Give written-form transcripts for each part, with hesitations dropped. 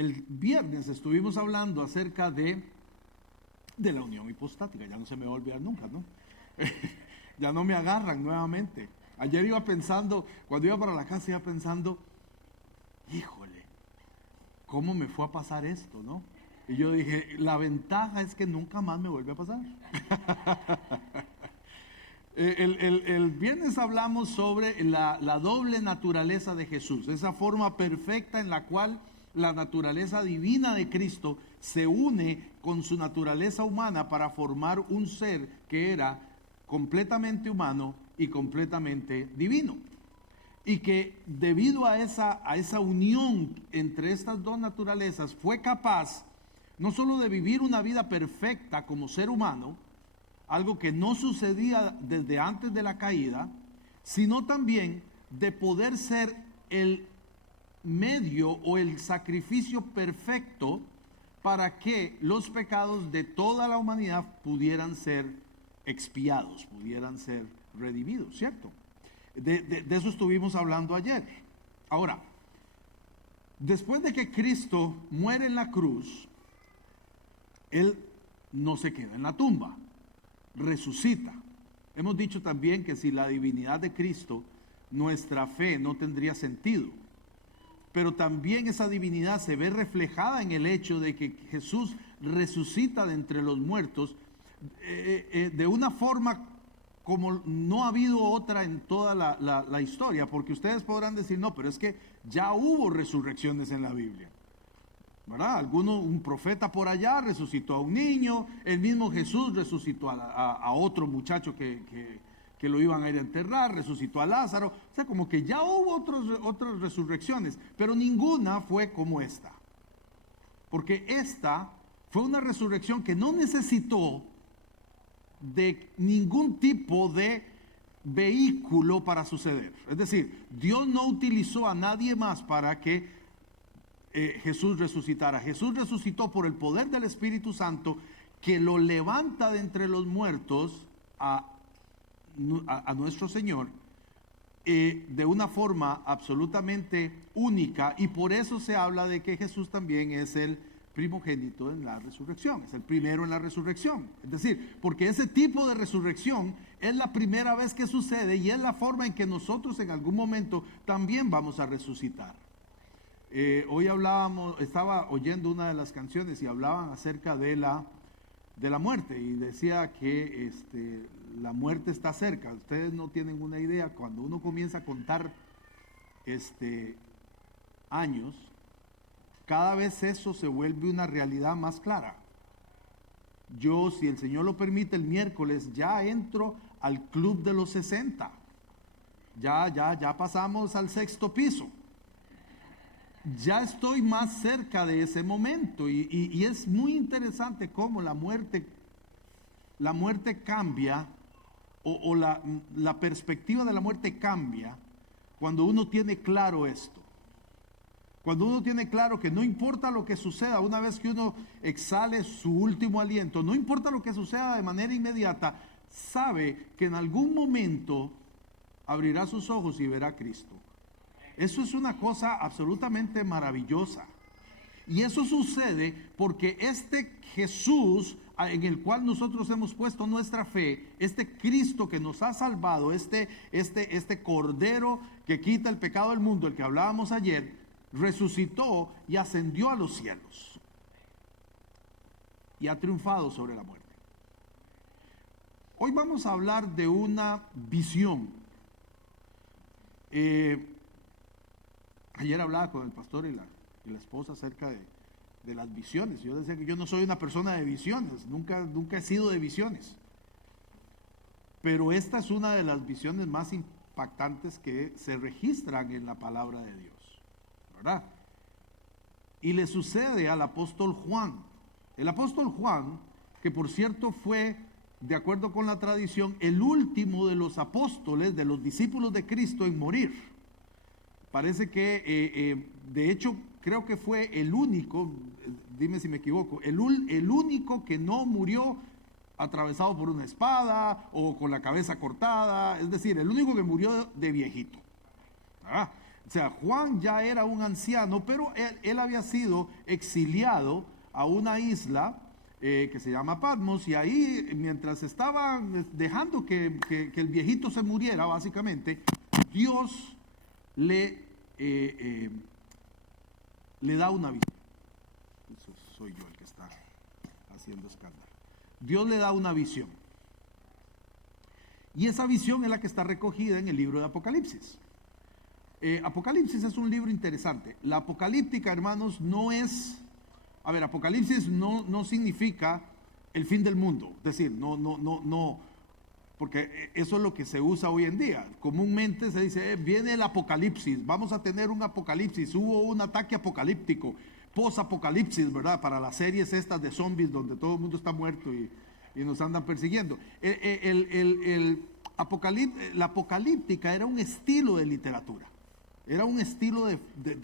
El viernes estuvimos hablando acerca de la unión hipostática. Ya no se me va a olvidar nunca, ¿no? Ya no me agarran nuevamente. Ayer iba pensando, cuando iba para la casa, iba pensando, híjole, ¿cómo me fue a pasar esto, no? Y yo dije, la ventaja es que nunca más me vuelve a pasar. El viernes hablamos sobre la doble naturaleza de Jesús, esa forma perfecta en la cual la naturaleza divina de Cristo se une con su naturaleza humana para formar un ser que era completamente humano y completamente divino. Y que debido a esa unión entre estas dos naturalezas fue capaz no solo de vivir una vida perfecta como ser humano, algo que no sucedía desde antes de la caída, sino también de poder ser el medio o el sacrificio perfecto para que los pecados de toda la humanidad pudieran ser expiados, pudieran ser redimidos, ¿cierto? De eso estuvimos hablando ayer. Ahora, después de que Cristo muere en la cruz, Él no se queda en la tumba, resucita. Hemos dicho también que sin la divinidad de Cristo, nuestra fe no tendría sentido. Pero también esa divinidad se ve reflejada en el hecho de que Jesús resucita de entre los muertos de una forma como no ha habido otra en toda la historia, porque ustedes podrán decir, no, pero es que ya hubo resurrecciones en la Biblia, ¿verdad? Un profeta por allá resucitó a un niño, el mismo Jesús resucitó a otro muchacho que lo iban a ir a enterrar, resucitó a Lázaro, o sea, como que ya hubo otras resurrecciones, pero ninguna fue como esta, porque esta fue una resurrección que no necesitó de ningún tipo de vehículo para suceder. Es decir, Dios no utilizó a nadie más para que Jesús resucitara. Jesús resucitó por el poder del Espíritu Santo, que lo levanta de entre los muertos a nuestro Señor de una forma absolutamente única, y por eso se habla de que Jesús también es el primogénito en la resurrección, es el primero en la resurrección. Es decir, porque ese tipo de resurrección es la primera vez que sucede y es la forma en que nosotros en algún momento también vamos a resucitar. Hoy estaba oyendo una de las canciones y hablaban acerca de la muerte, y decía que la muerte está cerca. Ustedes no tienen una idea, cuando uno comienza a contar años, cada vez eso se vuelve una realidad más clara. Yo, si el Señor lo permite, el miércoles ya entro al club de los 60. Ya pasamos al 6º piso. Ya estoy más cerca de ese momento, y es muy interesante cómo la muerte cambia, o la perspectiva de la muerte cambia cuando uno tiene claro esto. Cuando uno tiene claro que no importa lo que suceda, una vez que uno exhale su último aliento, no importa lo que suceda de manera inmediata, sabe que en algún momento abrirá sus ojos y verá a Cristo. Eso es una cosa absolutamente maravillosa. Y eso sucede porque este Jesús en el cual nosotros hemos puesto nuestra fe, este Cristo que nos ha salvado, este Cordero que quita el pecado del mundo, el que hablábamos ayer, resucitó y ascendió a los cielos y ha triunfado sobre la muerte. Hoy vamos a hablar de una visión. Ayer hablaba con el pastor y la esposa acerca de las visiones. Yo decía que yo no soy una persona de visiones, nunca he sido de visiones, pero esta es una de las visiones más impactantes que se registran en la palabra de Dios, ¿verdad? Y le sucede al apóstol Juan. El apóstol Juan, que por cierto fue, de acuerdo con la tradición, el último de los apóstoles, de los discípulos de Cristo en morir. Parece que, de hecho, creo que fue el único, dime si me equivoco, el único que no murió atravesado por una espada o con la cabeza cortada, es decir, el único que murió de viejito. O sea, Juan ya era un anciano, pero él había sido exiliado a una isla que se llama Patmos, y ahí, mientras estaban dejando que el viejito se muriera, básicamente, Dios le da una visión. Eso soy yo el que está haciendo escándalo. Dios le da una visión. Y esa visión es la que está recogida en el libro de Apocalipsis. Apocalipsis es un libro interesante. La apocalíptica, hermanos, no es... A ver, Apocalipsis no significa el fin del mundo. Es decir, no, porque eso es lo que se usa hoy en día. Comúnmente se dice, viene el apocalipsis, vamos a tener un apocalipsis, hubo un ataque apocalíptico, post-apocalipsis, ¿verdad? Para las series estas de zombies donde todo el mundo está muerto y nos andan persiguiendo. La apocalíptica era un estilo de literatura, era un estilo de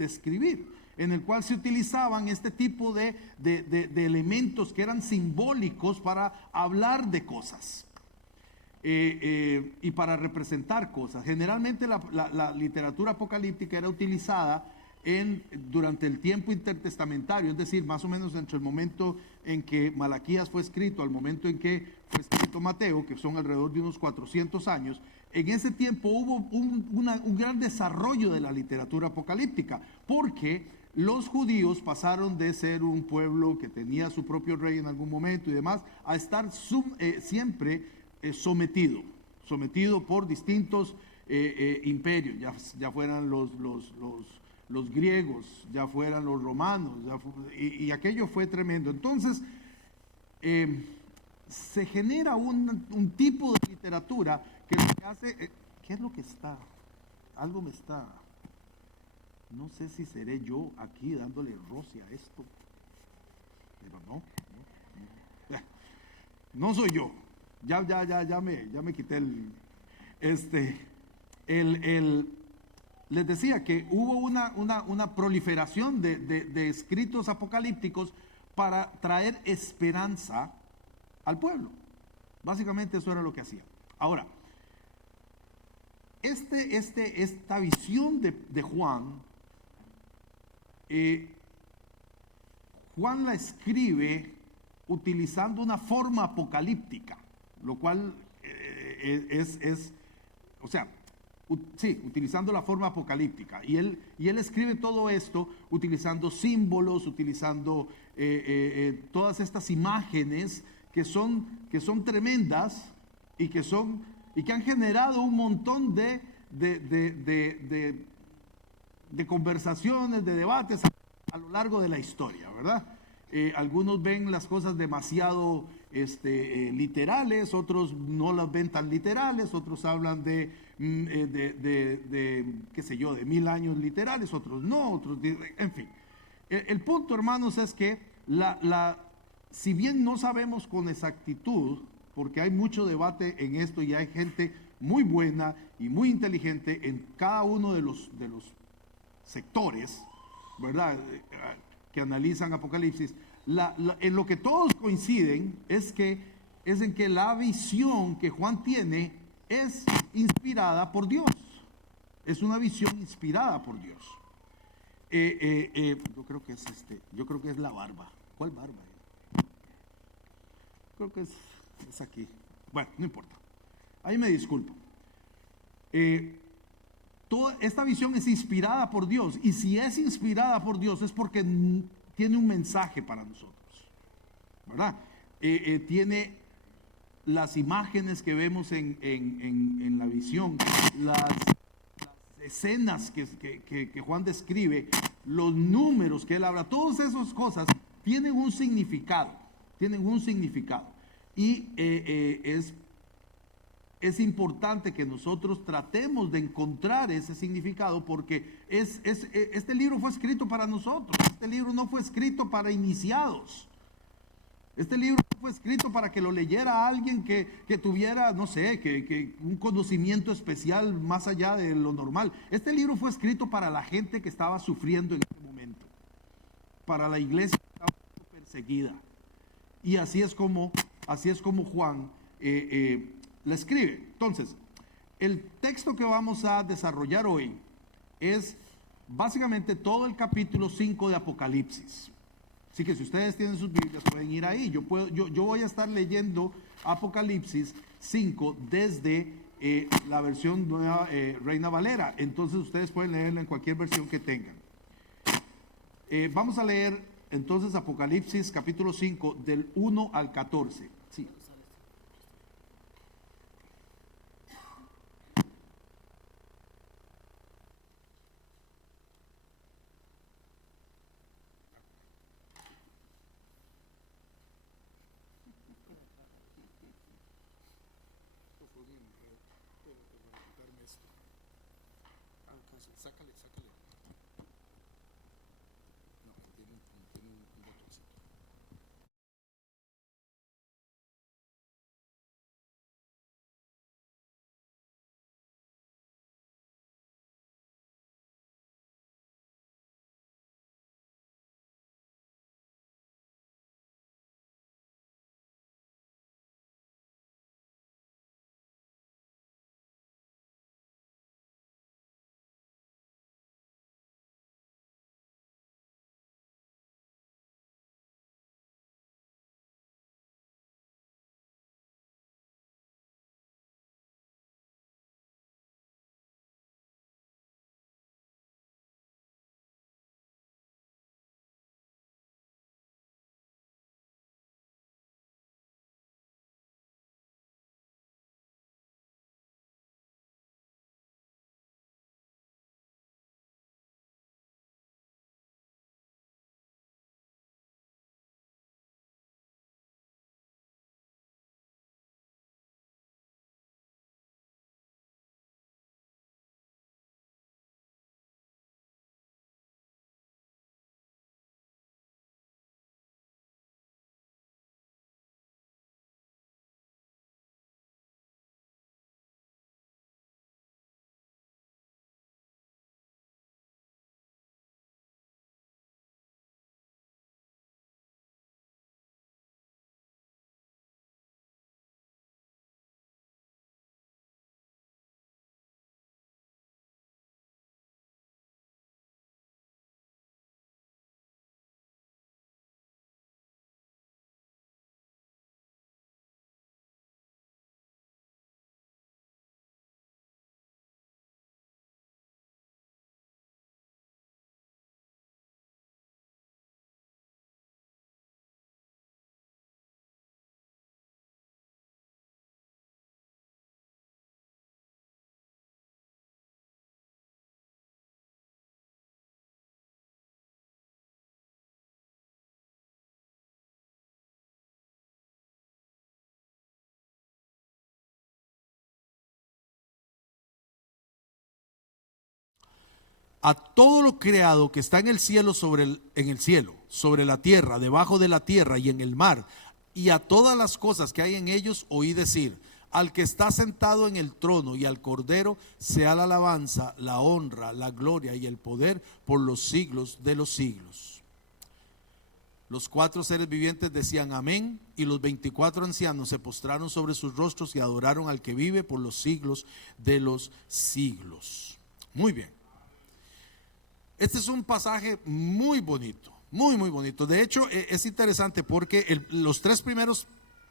escribir, en el cual se utilizaban este tipo de elementos que eran simbólicos para hablar de cosas y para representar cosas. Generalmente la literatura apocalíptica era utilizada durante el tiempo intertestamentario, es decir, más o menos entre el momento en que Malaquías fue escrito al momento en que fue escrito Mateo, que son alrededor de unos 400 años. En ese tiempo hubo un gran desarrollo de la literatura apocalíptica, porque los judíos pasaron de ser un pueblo que tenía su propio rey en algún momento y demás, a estar siempre sometido por distintos imperios, ya fueran los griegos, ya fueran los romanos, y aquello fue tremendo. Entonces, se genera un tipo de literatura que lo que hace... ¿Qué es lo que está? Algo me está... No sé si seré yo aquí dándole roce a esto, pero no soy yo. Ya me quité les decía que hubo una proliferación de escritos apocalípticos para traer esperanza al pueblo. Básicamente eso era lo que hacía. Ahora, esta visión de Juan, Juan la escribe utilizando una forma apocalíptica, lo cual utilizando la forma apocalíptica. Y él escribe todo esto utilizando símbolos, utilizando todas estas imágenes que son tremendas y que han generado un montón de conversaciones, de debates a lo largo de la historia, ¿verdad? Algunos ven las cosas demasiado literales, otros no las ven tan literales, otros hablan de qué sé yo, de 1000 años literales, otros no, en fin. El punto, hermanos, es que si bien no sabemos con exactitud, porque hay mucho debate en esto y hay gente muy buena y muy inteligente en cada uno de los sectores, ¿verdad?, que analizan Apocalipsis, en lo que todos coinciden es en que la visión que Juan tiene es inspirada por Dios. Es una visión inspirada por Dios. Yo creo que es la barba. ¿Cuál barba? Creo que es aquí. Bueno, no importa. Ahí me disculpo. Toda esta visión es inspirada por Dios, y si es inspirada por Dios es porque tiene un mensaje para nosotros, ¿verdad? Tiene las imágenes que vemos en la visión, las escenas que Juan describe, los números que él habla, todas esas cosas tienen un significado, y es importante que nosotros tratemos de encontrar ese significado, porque este libro fue escrito para nosotros. Este libro no fue escrito para iniciados. Este libro no fue escrito para que lo leyera alguien que tuviera, no sé, que un conocimiento especial más allá de lo normal. Este libro fue escrito para la gente que estaba sufriendo en ese momento, para la iglesia que estaba perseguida. Y así es como Juan la escribe. Entonces, el texto que vamos a desarrollar hoy es básicamente todo el capítulo 5 de Apocalipsis. Así que si ustedes tienen sus Biblias pueden ir ahí. Yo voy a estar leyendo Apocalipsis 5 desde la versión nueva Reina Valera. Entonces ustedes pueden leerlo en cualquier versión que tengan. Vamos a leer entonces Apocalipsis capítulo 5 del 1 al 14. Sí. A todo lo creado que está en el cielo, en el cielo, sobre la tierra, debajo de la tierra y en el mar, y a todas las cosas que hay en ellos, oí decir: al que está sentado en el trono y al Cordero sea la alabanza, la honra, la gloria y el poder por los siglos de los siglos. Los 4 seres vivientes decían amén, y los 24 ancianos se postraron sobre sus rostros y adoraron al que vive por los siglos de los siglos. Muy bien. Este es un pasaje muy bonito, muy bonito. De hecho, es interesante porque los 3 primeros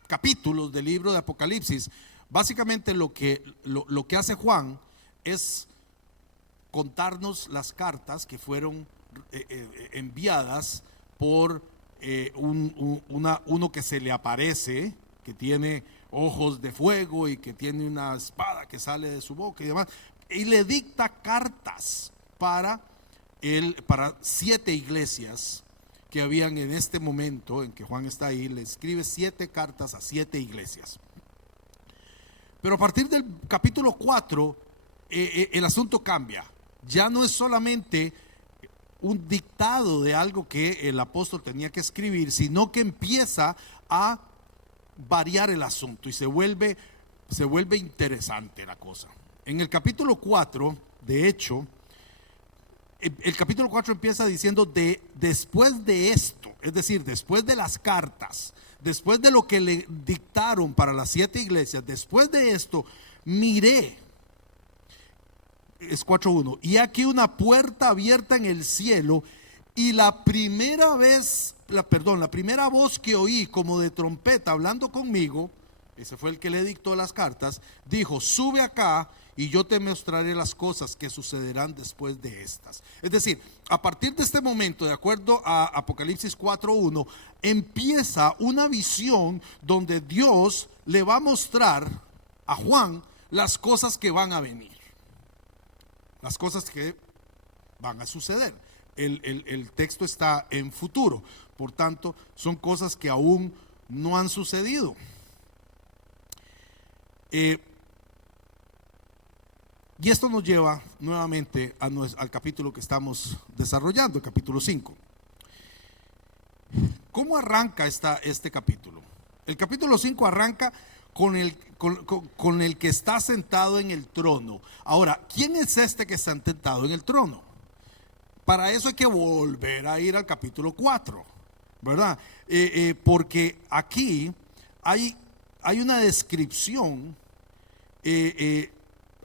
capítulos del libro de Apocalipsis, básicamente lo que hace Juan es contarnos las cartas que fueron enviadas por uno que se le aparece, que tiene ojos de fuego y que tiene una espada que sale de su boca y demás, y le dicta cartas para 7 iglesias que habían en este momento en que Juan está ahí. Le escribe 7 cartas a 7 iglesias. Pero a partir del capítulo 4 el asunto cambia. Ya no es solamente un dictado de algo que el apóstol tenía que escribir, sino que empieza a variar el asunto y se vuelve interesante la cosa. En el capítulo 4, de hecho, el capítulo 4 empieza diciendo: después de esto, es decir, después de las cartas, después de lo que le dictaron para las 7 iglesias, después de esto, miré es 4:1. Y aquí una puerta abierta en el cielo, y la primera voz que oí como de trompeta hablando conmigo, ese fue el que le dictó las cartas, dijo: sube acá y yo te mostraré las cosas que sucederán después de estas. Es decir, a partir de este momento, de acuerdo a Apocalipsis 4:1, empieza una visión donde Dios le va a mostrar a Juan las cosas que van a venir, las cosas que van a suceder. El texto está en futuro, por tanto son cosas que aún no han sucedido. Y esto nos lleva nuevamente al capítulo que estamos desarrollando, el capítulo 5. ¿Cómo arranca este capítulo? El capítulo 5 arranca con el que está sentado en el trono. Ahora, ¿quién es este que está sentado en el trono? Para eso hay que volver a ir al capítulo 4, ¿verdad? Porque aquí hay una descripción.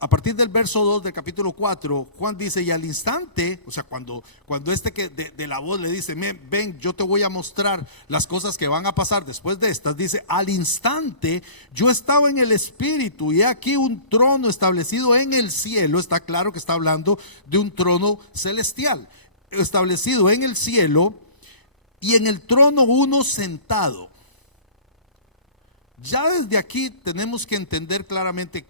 A partir del verso 2 del capítulo 4, Juan dice: y al instante, o sea, cuando este que de la voz le dice: ven, yo te voy a mostrar las cosas que van a pasar después de estas, dice: al instante yo estaba en el espíritu, y he aquí un trono establecido en el cielo. Está claro que está hablando de un trono celestial, establecido en el cielo, y en el trono uno sentado. Ya desde aquí tenemos que entender claramente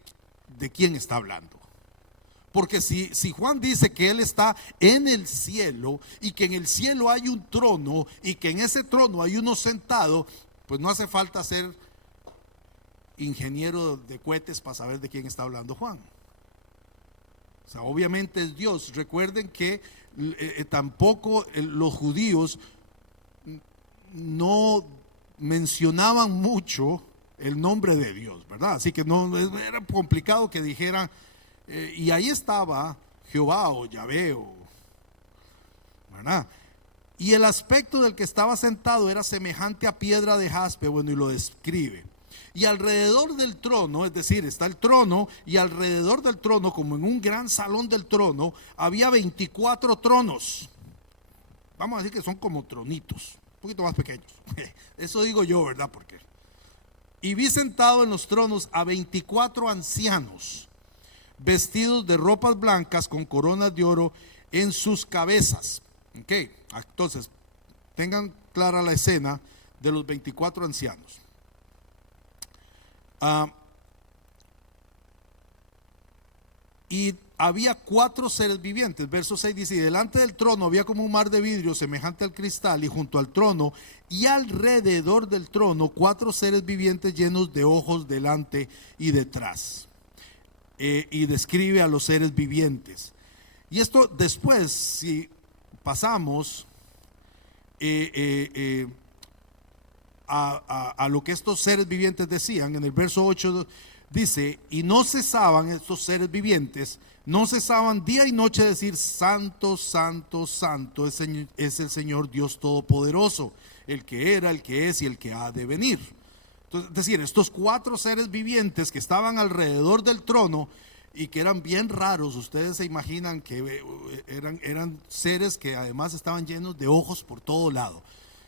de quién está hablando. Porque si Juan dice que él está en el cielo, y que en el cielo hay un trono, y que en ese trono hay uno sentado, pues no hace falta ser ingeniero de cohetes para saber de quién está hablando Juan. O sea, obviamente es Dios. Recuerden que tampoco los judíos no mencionaban mucho el nombre de Dios, ¿verdad? Así que no era complicado que dijeran y ahí estaba Jehová o Yahvé, ¿verdad? Y el aspecto del que estaba sentado era semejante a piedra de jaspe, bueno, y lo describe. Y alrededor del trono, es decir, está el trono, y alrededor del trono, como en un gran salón del trono, había 24 tronos. Vamos a decir que son como tronitos, un poquito más pequeños. Eso digo yo, ¿verdad? Porque y vi sentado en los tronos a 24 ancianos, vestidos de ropas blancas con coronas de oro en sus cabezas. Ok, entonces tengan clara la escena de los 24 ancianos. Y había 4 seres vivientes. Verso 6 dice: y delante del trono había como un mar de vidrio semejante al cristal, y junto al trono y alrededor del trono 4 seres vivientes llenos de ojos delante y detrás. Y describe a los seres vivientes. Y esto después, si pasamos a lo que estos seres vivientes decían, en el verso 8 dice: y no cesaban estos seres vivientes, no cesaban día y noche de decir: santo, santo, santo es el Señor Dios Todopoderoso, el que era, el que es y el que ha de venir. Entonces, es decir, estos 4 seres vivientes que estaban alrededor del trono y que eran bien raros, ustedes se imaginan que eran seres que además estaban llenos de ojos por todo lado.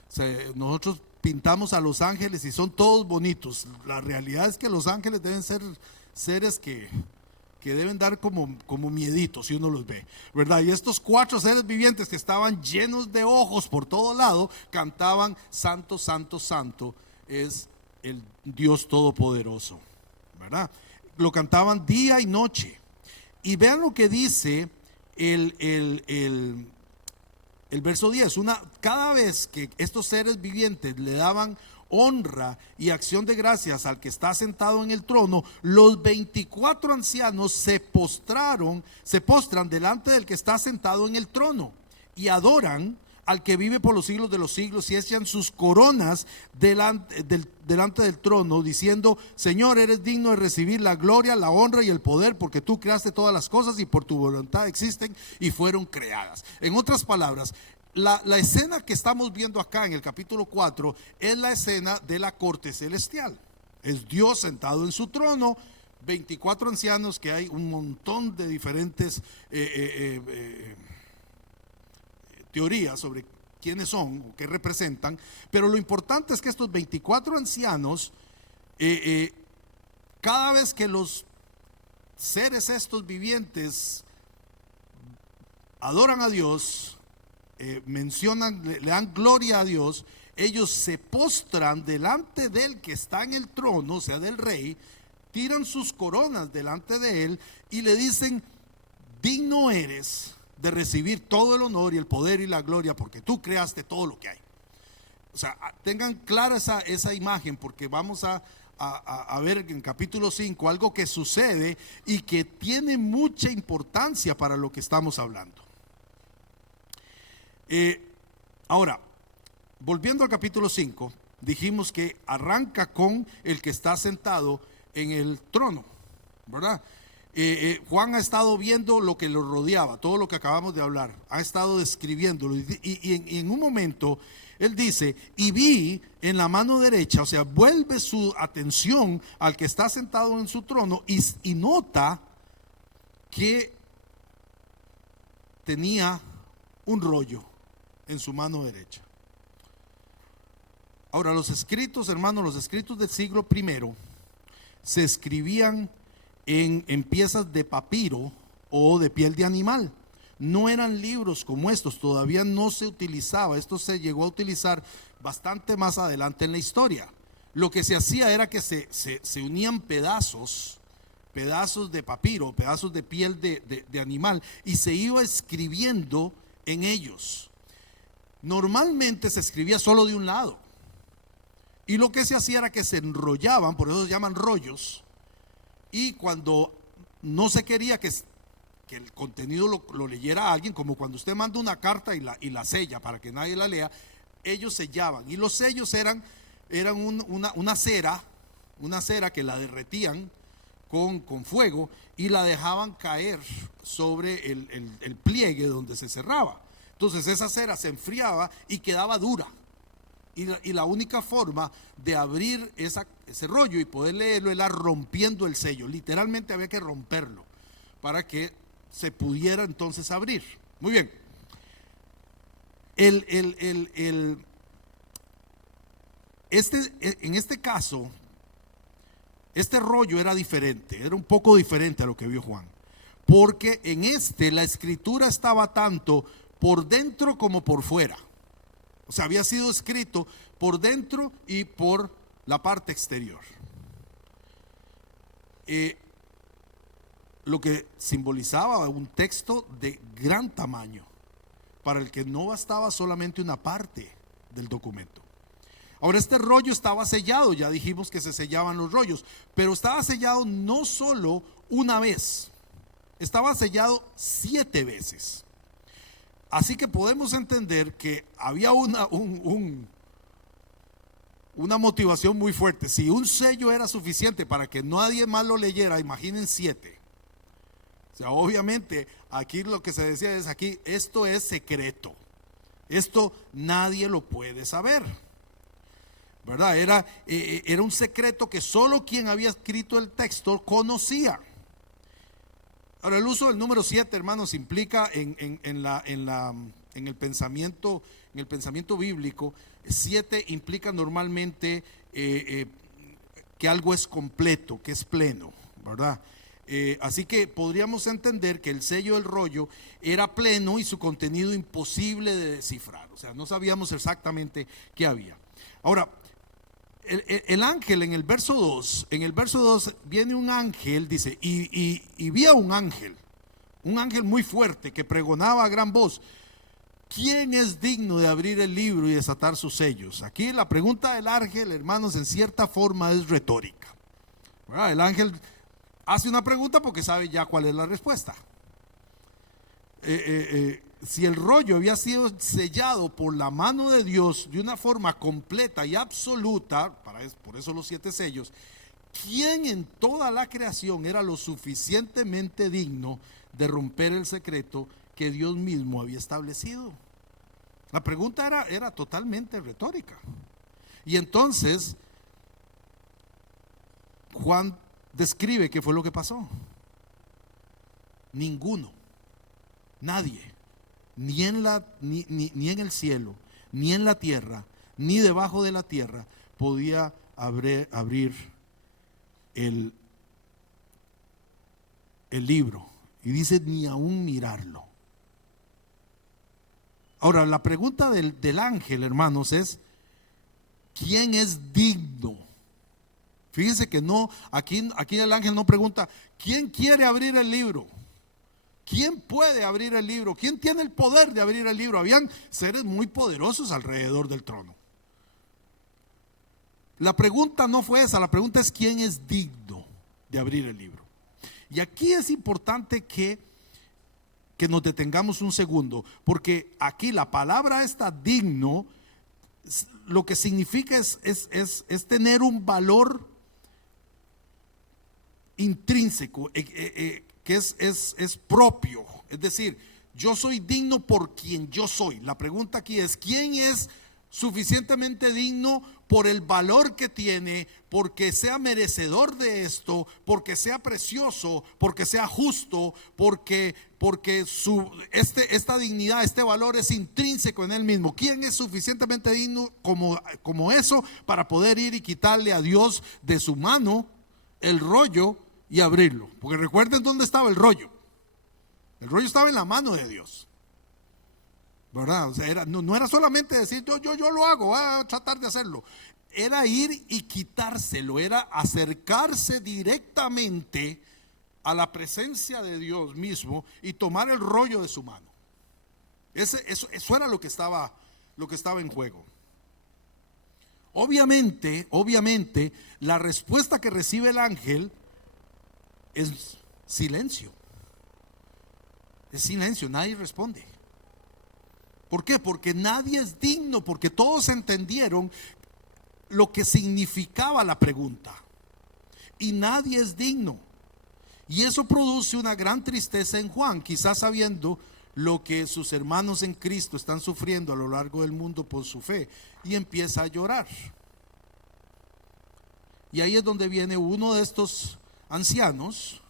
O sea, nosotros pintamos a los ángeles y son todos bonitos. La realidad es que los ángeles deben ser seres que deben dar como mieditos si uno los ve, ¿verdad? Y estos 4 seres vivientes que estaban llenos de ojos por todo lado cantaban: santo, santo, santo es el Dios Todopoderoso, ¿verdad? Lo cantaban día y noche. Y vean lo que dice el verso 10. Cada vez que estos seres vivientes le daban honra y acción de gracias al que está sentado en el trono, los 24 ancianos se postran delante del que está sentado en el trono y adoran al que vive por los siglos de los siglos, y echan sus coronas delante del trono, diciendo: Señor, eres digno de recibir la gloria, la honra y el poder, porque tú creaste todas las cosas y por tu voluntad existen y fueron creadas. En otras palabras, la escena que estamos viendo acá en el capítulo 4 es la escena de la corte celestial. Es Dios sentado en su trono, 24 ancianos, que hay un montón de diferentes teorías sobre quiénes son o qué representan, pero lo importante es que estos 24 ancianos, cada vez que los seres estos vivientes adoran a Dios, mencionan, le dan gloria a Dios, ellos se postran delante del que está en el trono, o sea, del rey, tiran sus coronas delante de él y le dicen: digno eres de recibir todo el honor y el poder y la gloria, porque tú creaste todo lo que hay. O sea, tengan clara esa imagen, porque vamos a ver en capítulo 5 algo que sucede y que tiene mucha importancia para lo que estamos hablando. Ahora, volviendo al capítulo 5, dijimos que arranca con el que está sentado en el trono, ¿verdad? Juan ha estado viendo lo que lo rodeaba, todo lo que acabamos de hablar, ha estado describiéndolo, y en un momento él dice: y vi en la mano derecha, o sea, vuelve su atención al que está sentado en su trono y nota que tenía un rollo en su mano derecha. Ahora, los escritos, hermanos, los escritos del siglo I se escribían en piezas de papiro o de piel de animal. No eran libros como estos, todavía no se utilizaba. Esto se llegó a utilizar bastante más adelante en la historia. Lo que se hacía era que se unían pedazos de papiro, pedazos de piel de animal, y se iba escribiendo en ellos. Normalmente se escribía solo de un lado, y lo que se hacía era que se enrollaban, por eso se llaman rollos, y cuando no se quería que el contenido lo leyera alguien, como cuando usted manda una carta y la sella para que nadie la lea, ellos sellaban, y los sellos eran una cera que la derretían con fuego y la dejaban caer sobre el pliegue donde se cerraba. Entonces esa cera se enfriaba y quedaba dura. Y la única forma de abrir ese rollo y poder leerlo era rompiendo el sello. Literalmente había que romperlo para que se pudiera entonces abrir. Muy bien. En este caso, este rollo era diferente, era un poco diferente a lo que vio Juan, porque en la escritura estaba tanto por dentro como por fuera. O sea, había sido escrito por dentro y por la parte exterior. Lo que simbolizaba un texto de gran tamaño, para el que no bastaba solamente una parte del documento. Ahora, este rollo estaba sellado, ya dijimos que se sellaban los rollos, pero estaba sellado no solo una vez, estaba sellado 7 veces. Así que podemos entender que había una motivación muy fuerte. Si un sello era suficiente para que nadie más lo leyera, imaginen 7. O sea, obviamente aquí lo que se decía es: aquí esto es secreto, esto nadie lo puede saber, ¿verdad? Era un secreto que solo quien había escrito el texto conocía. Ahora, el uso del número 7, hermanos, implica en el pensamiento bíblico, 7 implica normalmente que algo es completo, que es pleno, ¿verdad? Así que podríamos entender que el sello del rollo era pleno y su contenido imposible de descifrar. O sea, no sabíamos exactamente qué había. Ahora, el ángel en el verso 2, viene un ángel, dice, y vi a un ángel muy fuerte que pregonaba a gran voz: ¿quién es digno de abrir el libro y desatar sus sellos? Aquí la pregunta del ángel, hermanos, en cierta forma es retórica, ¿verdad? El ángel hace una pregunta porque sabe ya cuál es la respuesta. Si el rollo había sido sellado por la mano de Dios de una forma completa y absoluta, por eso los 7 sellos, ¿quién en toda la creación era lo suficientemente digno de romper el secreto que Dios mismo había establecido? La pregunta era totalmente retórica. Y entonces Juan describe qué fue lo que pasó. Ninguno, nadie, ni en el cielo, ni en la tierra, ni debajo de la tierra, podía abrir el libro. Y dice, ni aún mirarlo. Ahora, la pregunta del ángel, hermanos, es: ¿quién es digno? Fíjense que no, aquí el ángel no pregunta: ¿quién quiere abrir el libro? ¿Quién puede abrir el libro? ¿Quién tiene el poder de abrir el libro? Habían seres muy poderosos alrededor del trono. La pregunta no fue esa, la pregunta es: ¿quién es digno de abrir el libro? Y aquí es importante que nos detengamos un segundo, porque aquí la palabra esta digno, lo que significa es tener un valor intrínseco, que es propio. Es decir, yo soy digno por quien yo soy. La pregunta aquí es: ¿quién es suficientemente digno por el valor que tiene, porque sea merecedor de esto, porque sea precioso, porque sea justo, porque esta dignidad, este valor es intrínseco en él mismo? ¿Quién es suficientemente digno como eso para poder ir y quitarle a Dios de su mano el rollo y abrirlo? Porque recuerden dónde estaba el rollo. El rollo estaba en la mano de Dios, ¿verdad? O sea, no era solamente decir yo lo hago, voy a tratar de hacerlo. Era ir y quitárselo, era acercarse directamente a la presencia de Dios mismo y tomar el rollo de su mano. Eso era lo que estaba en juego. Obviamente, la respuesta que recibe el ángel es silencio. Es silencio, nadie responde. ¿Por qué? Porque nadie es digno, porque todos entendieron lo que significaba la pregunta. Y nadie es digno. Y eso produce una gran tristeza en Juan, quizás sabiendo lo que sus hermanos en Cristo están sufriendo a lo largo del mundo por su fe, y empieza a llorar. Y ahí es donde viene uno de estos ancianos,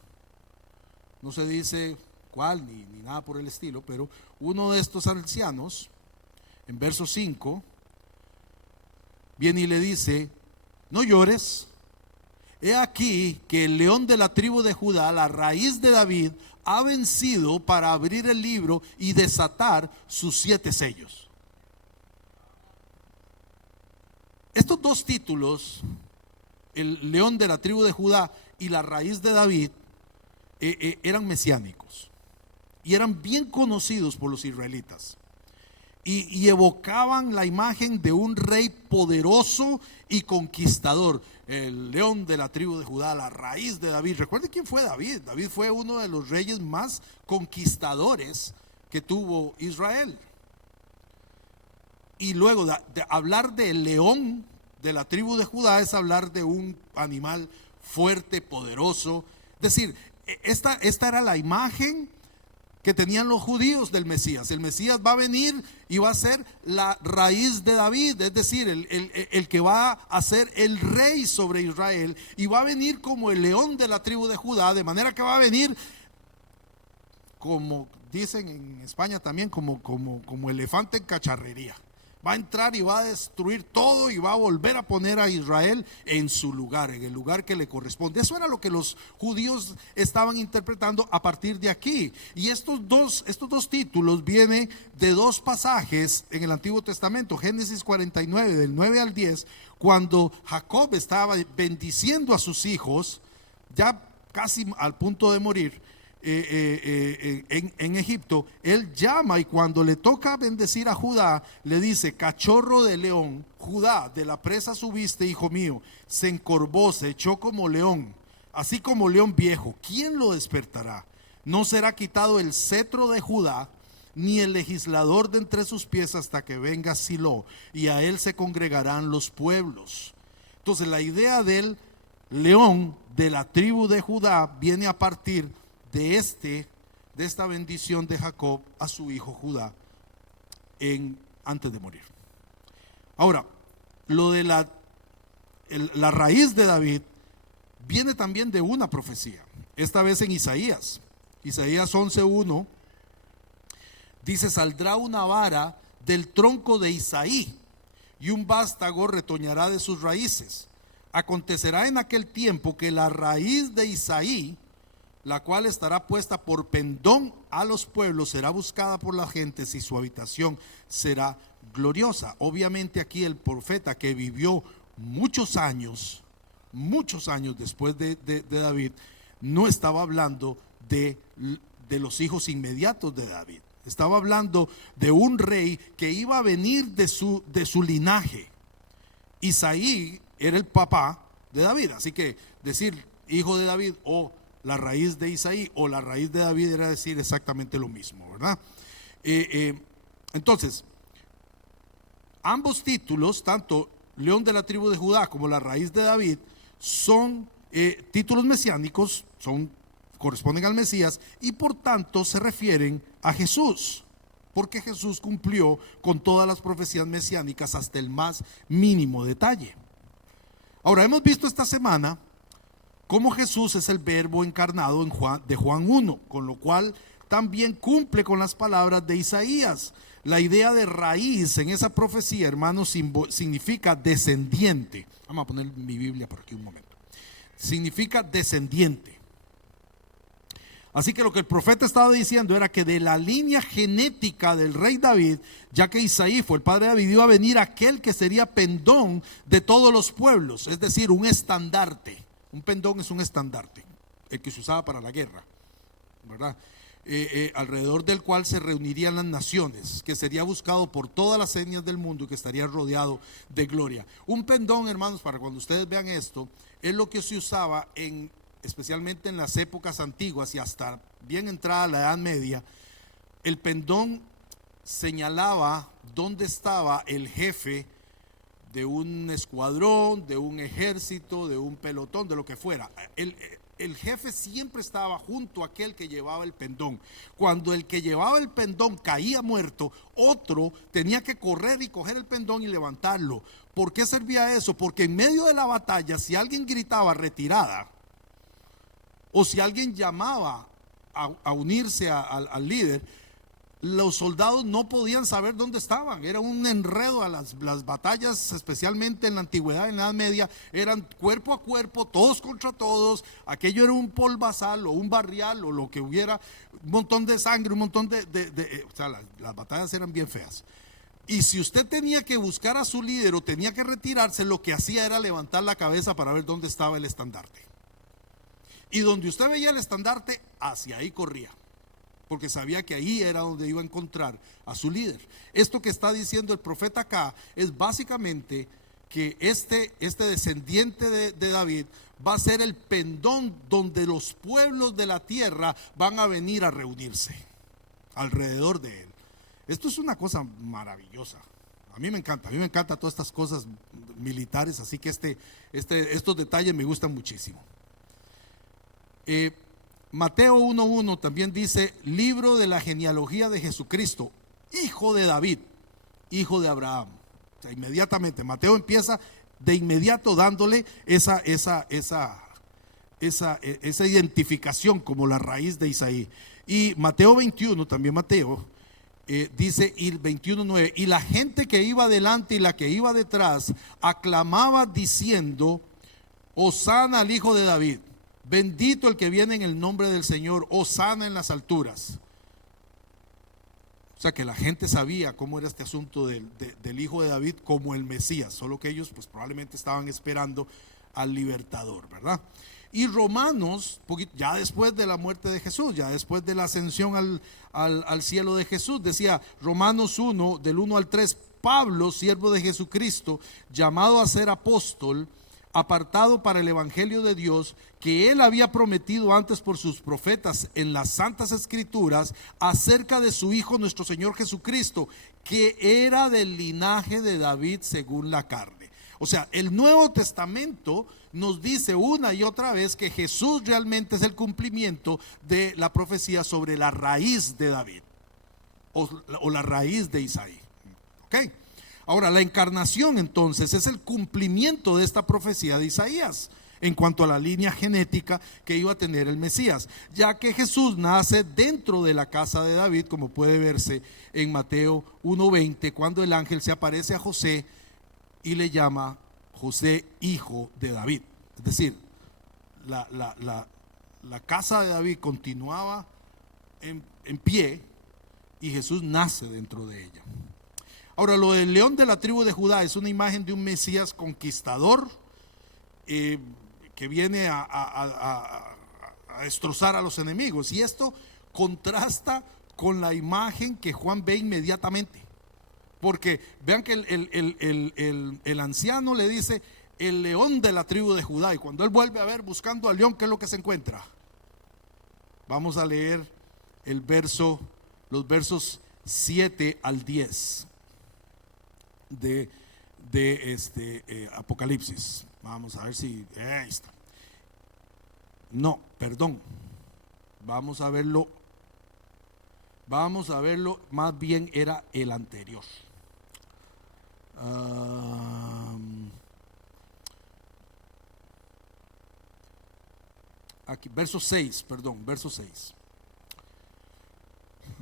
no se dice cuál ni nada por el estilo, pero uno de estos ancianos, en verso 5, viene y le dice: no llores, he aquí que el león de la tribu de Judá, la raíz de David, ha vencido para abrir el libro y desatar sus 7 sellos. Estos dos títulos, el león de la tribu de Judá y la raíz de David, eran mesiánicos y eran bien conocidos por los israelitas, y evocaban la imagen de un rey poderoso y conquistador. El león de la tribu de Judá, la raíz de David. Recuerden quién fue David. David fue uno de los reyes más conquistadores que tuvo Israel. Y luego de hablar del león de la tribu de Judá es hablar de un animal fuerte, poderoso. Es decir, esta era la imagen que tenían los judíos del Mesías. El Mesías va a venir y va a ser la raíz de David, es decir, el que va a ser el rey sobre Israel, y va a venir como el león de la tribu de Judá, de manera que va a venir, como dicen en España también, como elefante en cacharrería. Va a entrar y va a destruir todo y va a volver a poner a Israel en su lugar, en el lugar que le corresponde. Eso era lo que los judíos estaban interpretando a partir de aquí. Y estos dos títulos vienen de dos pasajes en el Antiguo Testamento. Génesis 49, del 9 al 10, cuando Jacob estaba bendiciendo a sus hijos, ya casi al punto de morir, en Egipto. Él llama, y cuando le toca bendecir a Judá, le dice: cachorro de león, Judá, de la presa subiste, hijo mío, se encorvó, se echó como león, así como león viejo. ¿Quién lo despertará? No será quitado el cetro de Judá, ni el legislador de entre sus pies, hasta que venga Silo, y a él se congregarán los pueblos. Entonces, la idea del león de la tribu de Judá viene a partir de esta bendición de Jacob a su hijo Judá antes de morir. Ahora, lo de la raíz de David viene también de una profecía, esta vez en Isaías. Isaías 11:1 dice: saldrá una vara del tronco de Isaí y un vástago retoñará de sus raíces. Acontecerá en aquel tiempo que la raíz de Isaí, la cual estará puesta por pendón a los pueblos, será buscada por las gentes y su habitación será gloriosa. Obviamente aquí el profeta, que vivió muchos años después de David, no estaba hablando de los hijos inmediatos de David. Estaba hablando de un rey que iba a venir de su linaje. Isaí era el papá de David, así que decir hijo de David o la raíz de Isaí o la raíz de David era decir exactamente lo mismo, ¿verdad? Entonces, ambos títulos, tanto León de la tribu de Judá como la raíz de David, son títulos mesiánicos, corresponden al Mesías y por tanto se refieren a Jesús, porque Jesús cumplió con todas las profecías mesiánicas hasta el más mínimo detalle. Ahora, hemos visto esta semana cómo Jesús es el verbo encarnado de Juan 1, con lo cual también cumple con las palabras de Isaías. La idea de raíz en esa profecía, hermanos, significa descendiente. Vamos a poner mi Biblia por aquí un momento. Significa descendiente. Así que lo que el profeta estaba diciendo era que de la línea genética del rey David, ya que Isaí fue el padre de David, iba a venir aquel que sería pendón de todos los pueblos, es decir, un estandarte. Un pendón es un estandarte, el que se usaba para la guerra, ¿verdad? Alrededor del cual se reunirían las naciones, que sería buscado por todas las etnias del mundo y que estaría rodeado de gloria. Un pendón, hermanos, para cuando ustedes vean esto, es lo que se usaba especialmente en las épocas antiguas y hasta bien entrada la Edad Media. El pendón señalaba dónde estaba el jefe de un escuadrón, de un ejército, de un pelotón, de lo que fuera. El jefe siempre estaba junto a aquel que llevaba el pendón. Cuando el que llevaba el pendón caía muerto, otro tenía que correr y coger el pendón y levantarlo. ¿Por qué servía eso? Porque en medio de la batalla, si alguien gritaba retirada, o si alguien llamaba a unirse al líder, los soldados no podían saber dónde estaban. Era un enredo. A las batallas, especialmente en la antigüedad, en la Edad Media, eran cuerpo a cuerpo, todos contra todos. Aquello era un polvazal o un barrial o lo que hubiera, un montón de sangre, un montón o sea, las batallas eran bien feas. Y si usted tenía que buscar a su líder o tenía que retirarse, lo que hacía era levantar la cabeza para ver dónde estaba el estandarte. Y donde usted veía el estandarte, hacia ahí corría, porque sabía que ahí era donde iba a encontrar a su líder. Esto que está diciendo el profeta acá es básicamente que este descendiente de David va a ser el pendón donde los pueblos de la tierra van a venir a reunirse alrededor de él. Esto es una cosa maravillosa. A mí me encanta todas estas cosas militares, así que estos detalles me gustan muchísimo. Mateo 1:1 también dice: libro de la genealogía de Jesucristo, hijo de David, hijo de Abraham. O sea, inmediatamente Mateo empieza de inmediato dándole esa identificación como la raíz de Isaí. Y Mateo 21, también Mateo, dice, y 21:9, y la gente que iba delante y la que iba detrás aclamaba diciendo: Hosana al hijo de David. Bendito el que viene en el nombre del Señor, hosana en las alturas. O sea que la gente sabía cómo era este asunto del hijo de David como el Mesías, solo que ellos pues probablemente estaban esperando al libertador, ¿verdad? Y Romanos, ya después de la muerte de Jesús, ya después de la ascensión al cielo de Jesús, decía Romanos 1, del 1 al 3, Pablo, siervo de Jesucristo, llamado a ser apóstol, apartado para el evangelio de Dios, que él había prometido antes por sus profetas en las santas escrituras, acerca de su Hijo nuestro Señor Jesucristo, que era del linaje de David según la carne. O sea, el Nuevo Testamento nos dice una y otra vez que Jesús realmente es el cumplimiento de la profecía sobre la raíz de David o la raíz de Isaí. ¿Ok? Ahora, la encarnación entonces es el cumplimiento de esta profecía de Isaías. en cuanto a la línea genética que iba a tener el Mesías, ya que Jesús nace dentro de la casa de David, como puede verse en Mateo 1:20, cuando el ángel se aparece a José y le llama José, hijo de David. Es decir, la casa de David continuaba en pie y Jesús nace dentro de ella. Ahora, lo del león de la tribu de Judá es una imagen de un Mesías conquistador que viene a destrozar a los enemigos, y esto contrasta con la imagen que Juan ve inmediatamente, porque vean que el anciano le dice el león de la tribu de Judá, y cuando él vuelve a ver buscando al león, ¿qué es lo que se encuentra? Vamos a leer los versos 7 al 10 de Apocalipsis. Vamos a ver si ahí está. No, perdón. Vamos a verlo, más bien era el anterior. Aquí, verso 6, perdón, verso 6.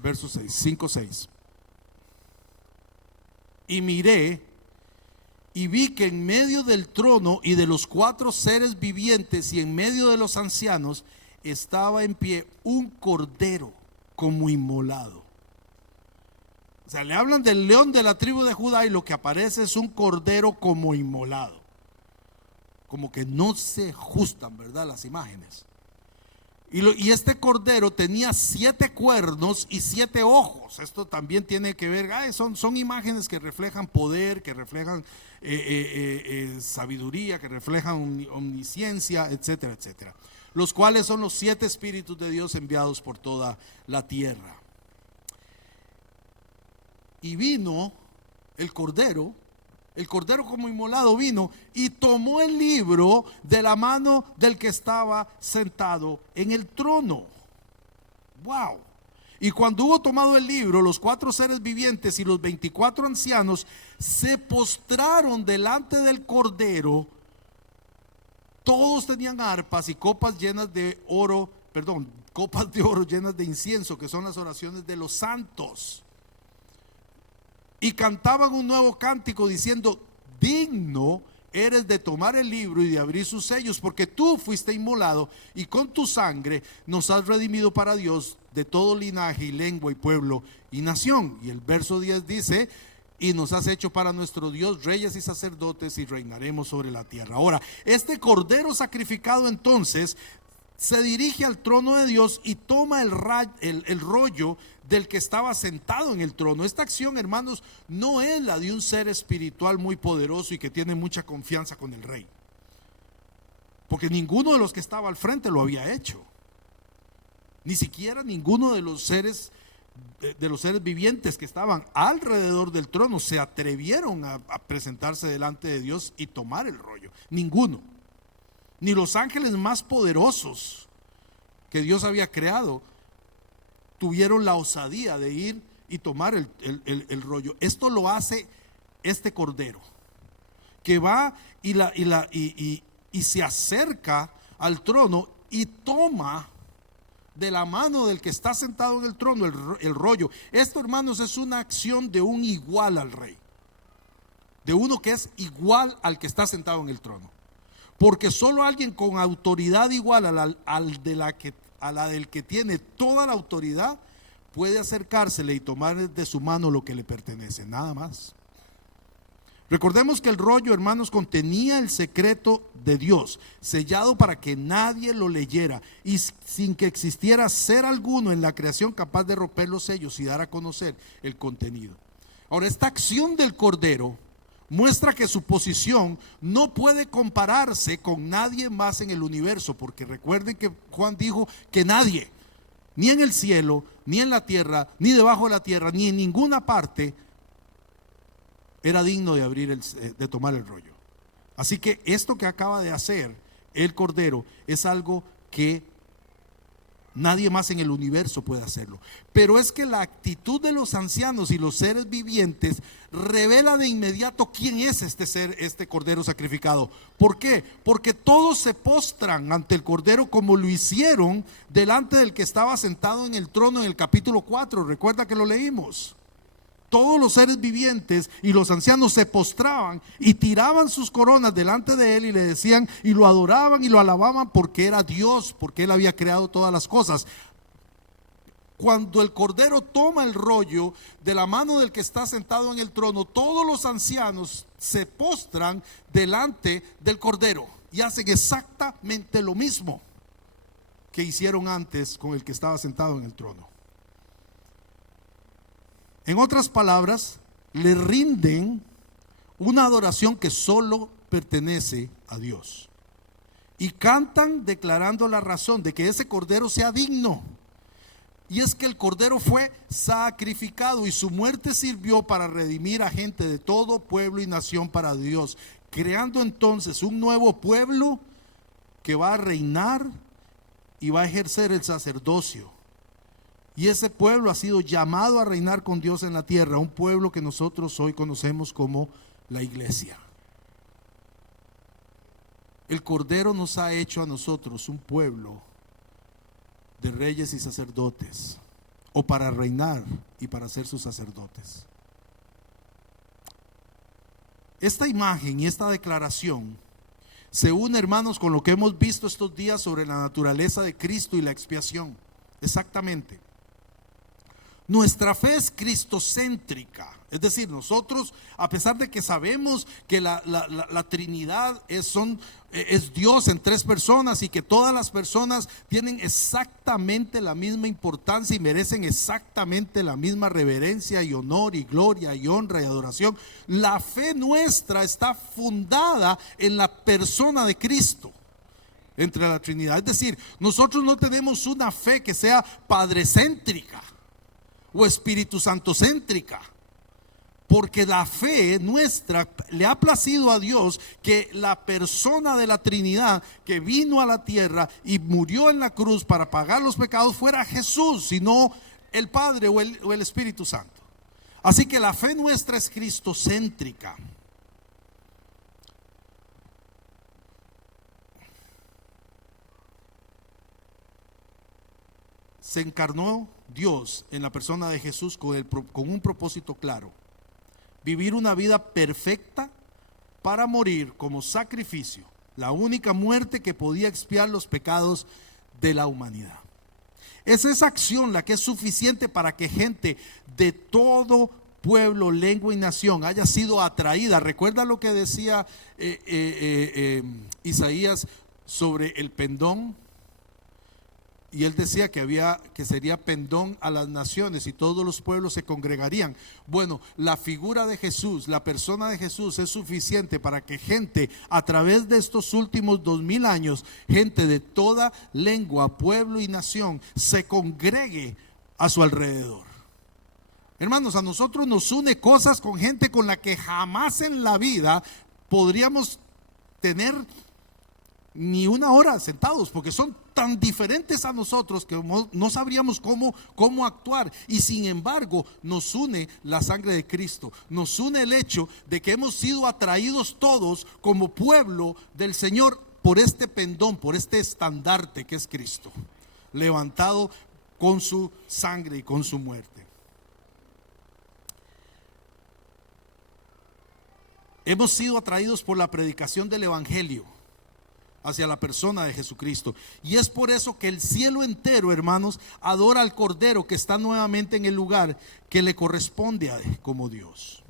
Verso 6, 5, 6. Y miré y vi que en medio del trono y de los 4 seres vivientes y en medio de los ancianos estaba en pie un cordero como inmolado. O sea, le hablan del león de la tribu de Judá y lo que aparece es un cordero como inmolado. Como que no se ajustan, ¿verdad?, las imágenes. Y este cordero tenía 7 cuernos y 7 ojos. Esto también tiene que ver, son imágenes que reflejan poder, que reflejan sabiduría, que reflejan omnisciencia, etcétera, etcétera. Los cuales son los 7 espíritus de Dios enviados por toda la tierra. Y vino el cordero como inmolado vino y tomó el libro de la mano del que estaba sentado en el trono. Wow. Y cuando hubo tomado el libro, los 4 seres vivientes y los 24 ancianos se postraron delante del cordero. Todos tenían arpas y copas de oro llenas de incienso, que son las oraciones de los santos. Y cantaban un nuevo cántico diciendo: digno eres de tomar el libro y de abrir sus sellos, porque tú fuiste inmolado y con tu sangre nos has redimido para Dios de todo linaje y lengua y pueblo y nación. Y el verso 10 dice: y nos has hecho para nuestro Dios reyes y sacerdotes y reinaremos sobre la tierra. Ahora, este cordero sacrificado entonces se dirige al trono de Dios y toma el rollo del que estaba sentado en el trono. Esta acción, hermanos, no es la de un ser espiritual muy poderoso y que tiene mucha confianza con el rey, porque ninguno de los que estaba al frente lo había hecho. Ni siquiera ninguno de los seres vivientes que estaban alrededor del trono se atrevieron a presentarse delante de Dios y tomar el rollo. Ninguno. Ni los ángeles más poderosos que Dios había creado tuvieron la osadía de ir y tomar el rollo. Esto lo hace este cordero, que va y se acerca al trono y toma de la mano del que está sentado en el trono el rollo. Esto, hermanos, es una acción de un igual al rey, de uno que es igual al que está sentado en el trono. Porque solo alguien con autoridad igual a la del que tiene toda la autoridad puede acercársele y tomar de su mano lo que le pertenece, nada más. Recordemos que el rollo, hermanos, contenía el secreto de Dios, sellado para que nadie lo leyera y sin que existiera ser alguno en la creación capaz de romper los sellos y dar a conocer el contenido. Ahora, esta acción del cordero muestra que su posición no puede compararse con nadie más en el universo, porque recuerden que Juan dijo que nadie, ni en el cielo, ni en la tierra, ni debajo de la tierra, ni en ninguna parte era digno de tomar el rollo. Así que esto que acaba de hacer el cordero es algo que Nadie más en el universo puede hacerlo. Pero es que la actitud de los ancianos y los seres vivientes revela de inmediato quién es este ser, este cordero sacrificado. ¿Por qué? Porque todos se postran ante el cordero como lo hicieron delante del que estaba sentado en el trono en el capítulo 4. Recuerda que lo leímos. Todos los seres vivientes y los ancianos se postraban y tiraban sus coronas delante de él y le decían, y lo adoraban y lo alababan porque era Dios, porque él había creado todas las cosas. Cuando el cordero toma el rollo de la mano del que está sentado en el trono, todos los ancianos se postran delante del cordero y hacen exactamente lo mismo que hicieron antes con el que estaba sentado en el trono. En otras palabras, le rinden una adoración que solo pertenece a Dios. Y cantan declarando la razón de que ese cordero sea digno. Y es que el cordero fue sacrificado y su muerte sirvió para redimir a gente de todo pueblo y nación para Dios, creando entonces un nuevo pueblo que va a reinar y va a ejercer el sacerdocio. Y ese pueblo ha sido llamado a reinar con Dios en la tierra, un pueblo que nosotros hoy conocemos como la iglesia. El Cordero nos ha hecho a nosotros un pueblo de reyes y sacerdotes, o para reinar y para ser sus sacerdotes. Esta imagen y esta declaración se une, hermanos, con lo que hemos visto estos días sobre la naturaleza de Cristo y la expiación. Exactamente. Nuestra fe es cristocéntrica, es decir, nosotros, a pesar de que sabemos que la Trinidad es Dios en tres personas y que todas las personas tienen exactamente la misma importancia y merecen exactamente la misma reverencia y honor y gloria y honra y adoración, la fe nuestra está fundada en la persona de Cristo entre la Trinidad. Es decir, nosotros no tenemos una fe que sea padrecéntrica o Espíritu Santo céntrica, porque la fe nuestra le ha placido a Dios que la persona de la Trinidad que vino a la tierra y murió en la cruz para pagar los pecados fuera Jesús, y no el Padre o el Espíritu Santo. Así que la fe nuestra es cristocéntrica. Se encarnó Dios en la persona de Jesús con un propósito claro: vivir una vida perfecta para morir como sacrificio, la única muerte que podía expiar los pecados de la humanidad. Es esa acción la que es suficiente para que gente de todo pueblo, lengua y nación haya sido atraída. Recuerda lo que decía Isaías sobre el pendón. Y él decía que sería pendón a las naciones y todos los pueblos se congregarían. Bueno, la figura de Jesús, la persona de Jesús es suficiente para que gente a través de estos últimos 2000 años, gente de toda lengua, pueblo y nación, se congregue a su alrededor. Hermanos, a nosotros nos une cosas con gente con la que jamás en la vida podríamos tener ni una hora sentados, porque son tan diferentes a nosotros que no sabríamos cómo actuar. Y sin embargo nos une la sangre de Cristo, nos une el hecho de que hemos sido atraídos todos como pueblo del Señor por este pendón, por este estandarte que es Cristo, levantado con su sangre y con su muerte. Hemos sido atraídos por la predicación del Evangelio hacia la persona de Jesucristo, y es por eso que el cielo entero, hermanos, adora al Cordero que está nuevamente en el lugar que le corresponde a él como Dios.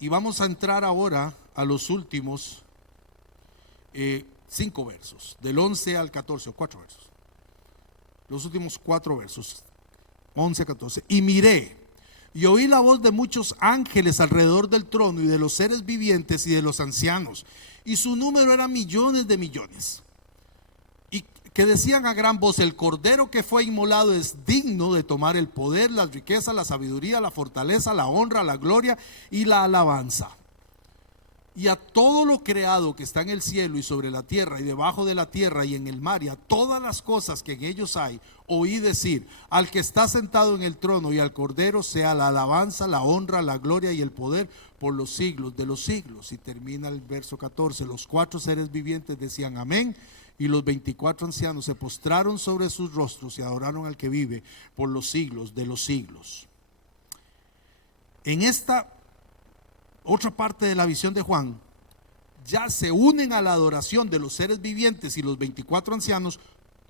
Y vamos a entrar ahora a los últimos 5 versos, del 11 al 14, o 4 versos, los últimos 4 versos, 11 a 14. Y miré y oí la voz de muchos ángeles alrededor del trono y de los seres vivientes y de los ancianos, y su número era millones de millones, y que decían a gran voz: el Cordero que fue inmolado es digno de tomar el poder, las riquezas, la sabiduría, la fortaleza, la honra, la gloria y la alabanza. y a todo lo creado que está en el cielo y sobre la tierra y debajo de la tierra y en el mar y a todas las cosas que en ellos hay, oí decir: al que está sentado en el trono y al Cordero sea la alabanza, la honra, la gloria y el poder por los siglos de los siglos. Y termina el verso 14: los 4 seres vivientes decían amén, y los 24 ancianos se postraron sobre sus rostros y adoraron al que vive por los siglos de los siglos. En esta otra parte de la visión de Juan, ya se unen a la adoración de los seres vivientes y los 24 ancianos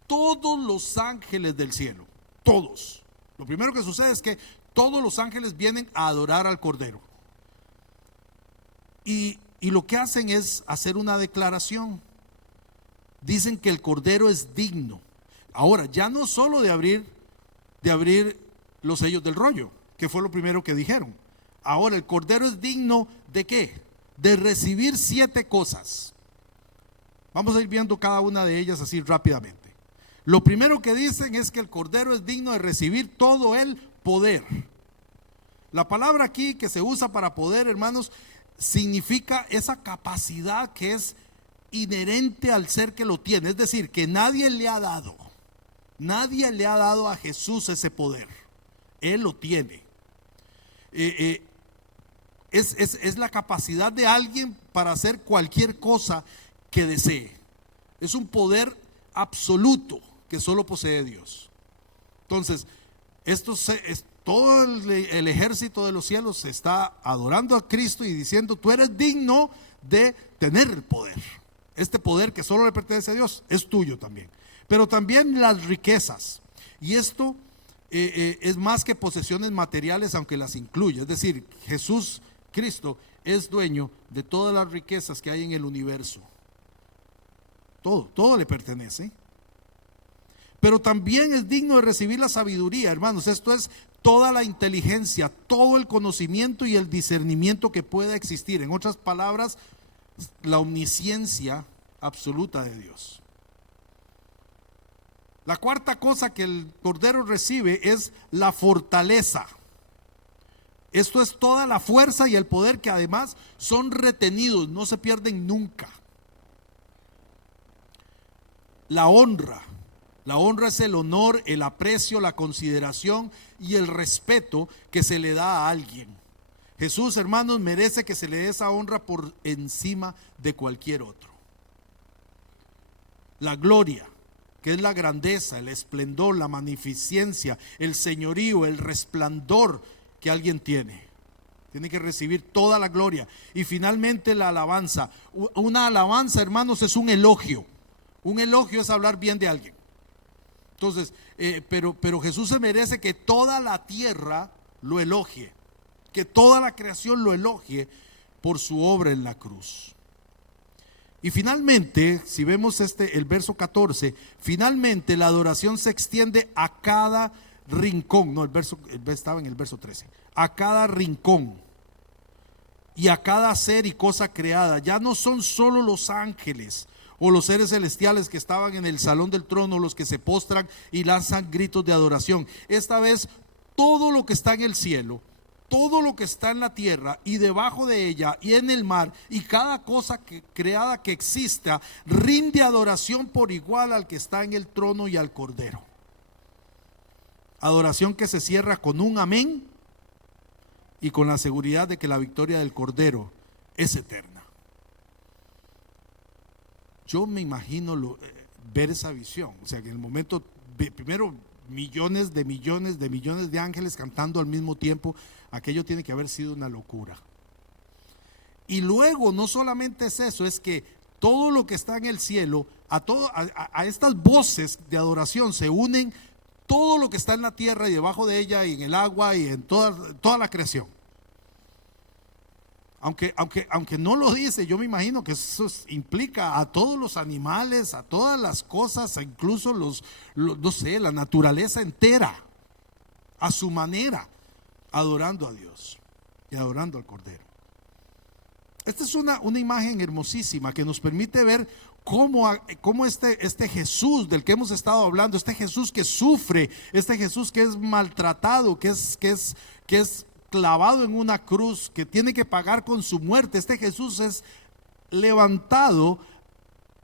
todos los ángeles del cielo, todos. Lo primero que sucede es que todos los ángeles vienen a adorar al Cordero. Y lo que hacen es hacer una declaración. Dicen que el Cordero es digno. Ahora, ya no solo de abrir los sellos del rollo, que fue lo primero que dijeron. Ahora, el Cordero es digno ¿de qué? De recibir 7 cosas. Vamos a ir viendo cada una de ellas así rápidamente. Lo primero que dicen es que el Cordero es digno de recibir todo el poder. La palabra aquí que se usa para poder, hermanos, significa esa capacidad que es inherente al ser que lo tiene. Es decir, que nadie le ha dado a Jesús ese poder. Él lo tiene. Es la capacidad de alguien para hacer cualquier cosa que desee. Es un poder absoluto que solo posee Dios. Entonces, todo el ejército de los cielos se está adorando a Cristo y diciendo: tú eres digno de tener el poder. Este poder que solo le pertenece a Dios es tuyo también. Pero también las riquezas. Y esto es más que posesiones materiales, aunque las incluye. Es decir, Jesús Cristo es dueño de todas las riquezas que hay en el universo. Todo le pertenece. Pero también es digno de recibir la sabiduría, hermanos. Esto es toda la inteligencia, todo el conocimiento y el discernimiento que pueda existir. En otras palabras, la omnisciencia absoluta de Dios. La cuarta cosa que el Cordero recibe es la fortaleza. Esto es toda la fuerza y el poder que además son retenidos, no se pierden nunca. La honra es el honor, el aprecio, la consideración y el respeto que se le da a alguien. Jesús, hermanos, merece que se le dé esa honra por encima de cualquier otro. La gloria, que es la grandeza, el esplendor, la magnificencia, el señorío, el resplandor que alguien tiene que recibir toda la gloria. Y finalmente la alabanza. Una alabanza, hermanos, es un elogio. Un elogio es hablar bien de alguien. Entonces, pero Jesús se merece que toda la tierra lo elogie, que toda la creación lo elogie por su obra en la cruz. Y finalmente, si vemos el verso 14, finalmente la adoración se extiende a cada rincón. No, estaba en el verso 13. A cada rincón y a cada ser y cosa creada. Ya no son solo los ángeles o los seres celestiales que estaban en el salón del trono los que se postran y lanzan gritos de adoración. Esta vez todo lo que está en el cielo, todo lo que está en la tierra y debajo de ella y en el mar y cada cosa creada que exista rinde adoración por igual al que está en el trono y al Cordero. Adoración que se cierra con un amén y con la seguridad de que la victoria del Cordero es eterna. Yo me imagino ver esa visión, o sea que en el momento, primero millones de ángeles cantando al mismo tiempo, aquello tiene que haber sido una locura. Y luego no solamente es eso, es que todo lo que está en el cielo, a estas voces de adoración se unen todo lo que está en la tierra y debajo de ella y en el agua y en toda la creación. Aunque no lo dice, yo me imagino que eso implica a todos los animales, a todas las cosas, incluso no sé, la naturaleza entera, a su manera, adorando a Dios y adorando al Cordero. Esta es una imagen hermosísima que nos permite ver cómo este Jesús del que hemos estado hablando, este Jesús que sufre, este Jesús que es maltratado, que es clavado en una cruz, que tiene que pagar con su muerte. Este Jesús es levantado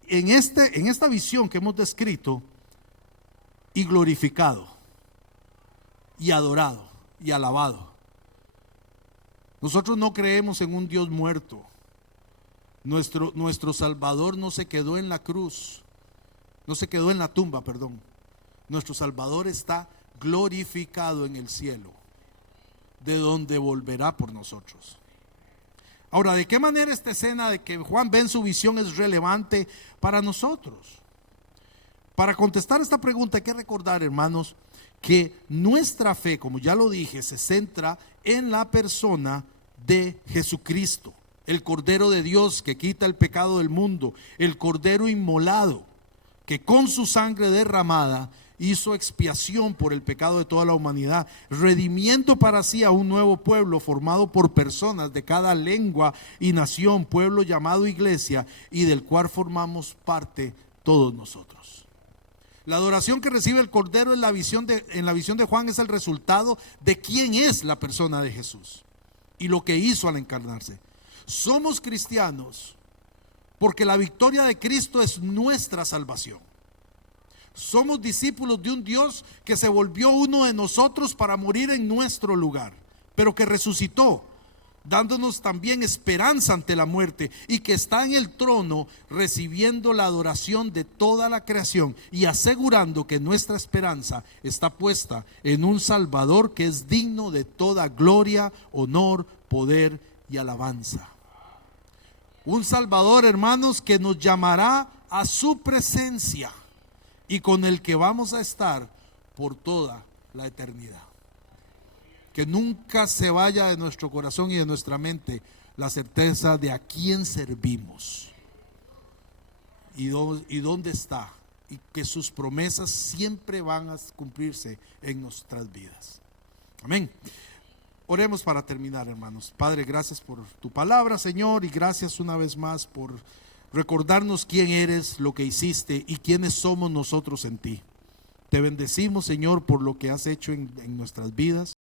en esta visión que hemos descrito y glorificado y adorado y alabado. Nosotros no creemos en un Dios muerto. Nuestro Salvador no se quedó en la cruz, no se quedó en la tumba, perdón. Nuestro Salvador está glorificado en el cielo, de donde volverá por nosotros. Ahora, ¿de qué manera esta escena de que Juan ve en su visión es relevante para nosotros? Para contestar esta pregunta hay que recordar, hermanos, que nuestra fe, como ya lo dije, se centra en la persona de Jesucristo, el Cordero de Dios que quita el pecado del mundo, el Cordero inmolado, que con su sangre derramada hizo expiación por el pecado de toda la humanidad, redimiendo para sí a un nuevo pueblo formado por personas de cada lengua y nación, pueblo llamado iglesia, y del cual formamos parte todos nosotros. La adoración que recibe el Cordero en la visión de Juan es el resultado de quién es la persona de Jesús y lo que hizo al encarnarse. Somos cristianos porque la victoria de Cristo es nuestra salvación. Somos discípulos de un Dios que se volvió uno de nosotros para morir en nuestro lugar, pero que resucitó, dándonos también esperanza ante la muerte, y que está en el trono recibiendo la adoración de toda la creación y asegurando que nuestra esperanza está puesta en un Salvador que es digno de toda gloria, honor, poder y alabanza. Un Salvador, hermanos, que nos llamará a su presencia y con el que vamos a estar por toda la eternidad. Que nunca se vaya de nuestro corazón y de nuestra mente la certeza de a quién servimos y dónde está, y que sus promesas siempre van a cumplirse en nuestras vidas. Amén. Oremos para terminar, hermanos. Padre, gracias por tu palabra, Señor, y gracias una vez más por recordarnos quién eres, lo que hiciste y quiénes somos nosotros en ti. Te bendecimos, Señor, por lo que has hecho en nuestras vidas.